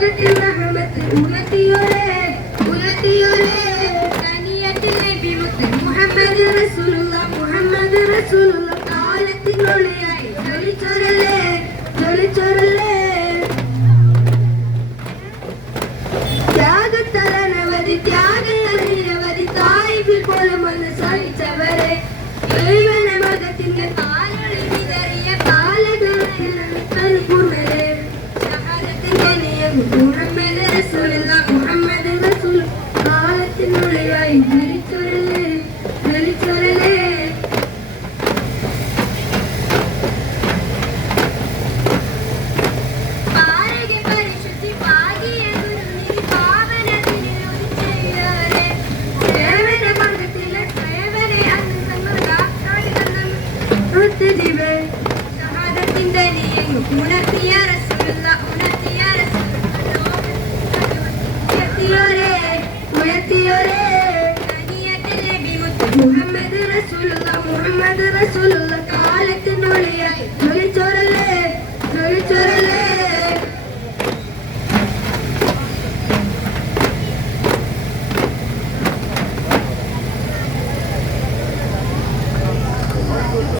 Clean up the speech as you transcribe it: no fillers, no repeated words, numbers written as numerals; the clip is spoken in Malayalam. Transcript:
ലോകത്തിൽ റഹ്മത്ത് ഉയർത്തിയോരേ ഉയർത്തിയോരേ തനിയത്തിൽ നബി മുത്ത് മുഹമ്മദ് റസൂലുള്ള കാലത്തിനൊളിയായി ജ്വലിച്ചോരല്ലേ ജ്വലിച്ചോരല്ലേ ത്യാഗത്തലനവധി ത്യാഗങ്ങൾ നിരവധി തായിഫിൽ പോലും വന്ന് സഹിച്ചവരെ ദൈവന മതത്തിന്റെ പാലൊളി വിതറിയ പാലകൂർമരെ ഷഹാദത്തിന്റെ നിയമം മുഹമ്മദ് റസൂൽ കാലത്തിനുള്ളിലായി ജ്വലിച്ചൊരല്ലേ ജ്വലിച്ചൊരല്ലേ ഷഹാദത്തിന്റെ നിയമം ഉണർത്തിയ ഉയർത്തിയോരേ തനിയത്തിൽ നബി മുത്ത് മുഹമ്മദ് റസൂലുള്ള കാലത്തിനൊളിയായി